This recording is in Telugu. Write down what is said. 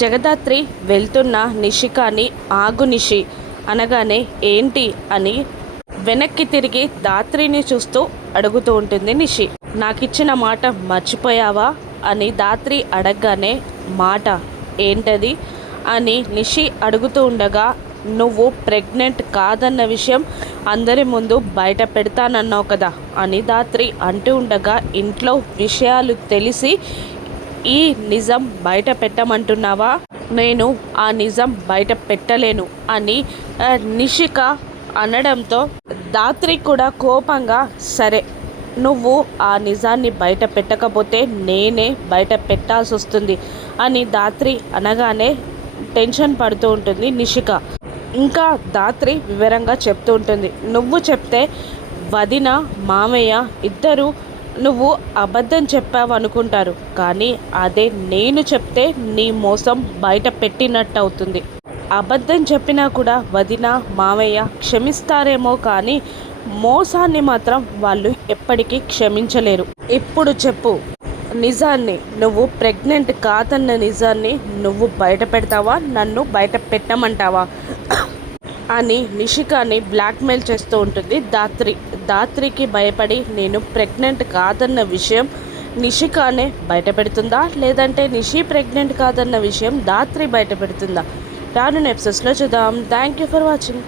జగదాత్రి వెళ్తున్న నిషికాని ఆగు నిషి అనగానే ఏంటి అని వెనక్కి తిరిగి దాత్రిని చూస్తూ అడుగుతూ ఉంటుంది నిషి. నాకిచ్చిన మాట మర్చిపోయావా అని దాత్రి అడగగానే మాట ఏంటది అని నిషి అడుగుతూ ఉండగా నువ్వు ప్రెగ్నెంట్ కాదన్న విషయం అందరి ముందు బయట పెడతానన్నావు కదా అని దాత్రి అంటూ ఉండగా ఇంట్లో విషయాలు తెలిసి ఈ నిజం బయట పెట్టమంటున్నావా? నేను ఆ నిజం బయట పెట్టలేను అని నిషిక అనడంతో దాత్రి కూడా కోపంగా సరే నువ్వు ఆ నిజాన్ని బయట పెట్టకపోతే నేనే బయట పెట్టాల్సి వస్తుంది అని దాత్రి అనగానే టెన్షన్ పడుతూ ఉంటుంది నిషిక. ఇంకా దాత్రి వివరంగా చెప్తూ ఉంటుంది. నువ్వు చెప్తే వదిన మామయ్య ఇద్దరు నువ్వు అబద్ధం చెప్పావు అనుకుంటారు, కానీ అదే నేను చెప్తే నీ మోసం బయట పెట్టినట్టు అవుతుంది. అబద్ధం చెప్పినా కూడా వదిన మామయ్య క్షమిస్తారేమో కానీ మోసాన్ని మాత్రం వాళ్ళు ఎప్పటికీ క్షమించలేరు. ఇప్పుడు చెప్పు నిజాన్ని, నువ్వు ప్రెగ్నెంట్ కాదన్న నిజాన్ని నువ్వు బయట పెడతావా, నన్ను బయట పెట్టమంటావా అని నిషికాని బ్లాక్మెయిల్ చేస్తూ ఉంటుంది దాత్రి. దాత్రికి భయపడి నేను ప్రెగ్నెంట్ కాదన్న విషయం నిషికానే బయట పెడుతుందా, లేదంటే నిషి ప్రెగ్నెంట్ కాదన్న విషయం దాత్రి బయట పెడుతుందా? రానున్న ఎపిసోడ్స్లో చూద్దాం. Thank you for watching.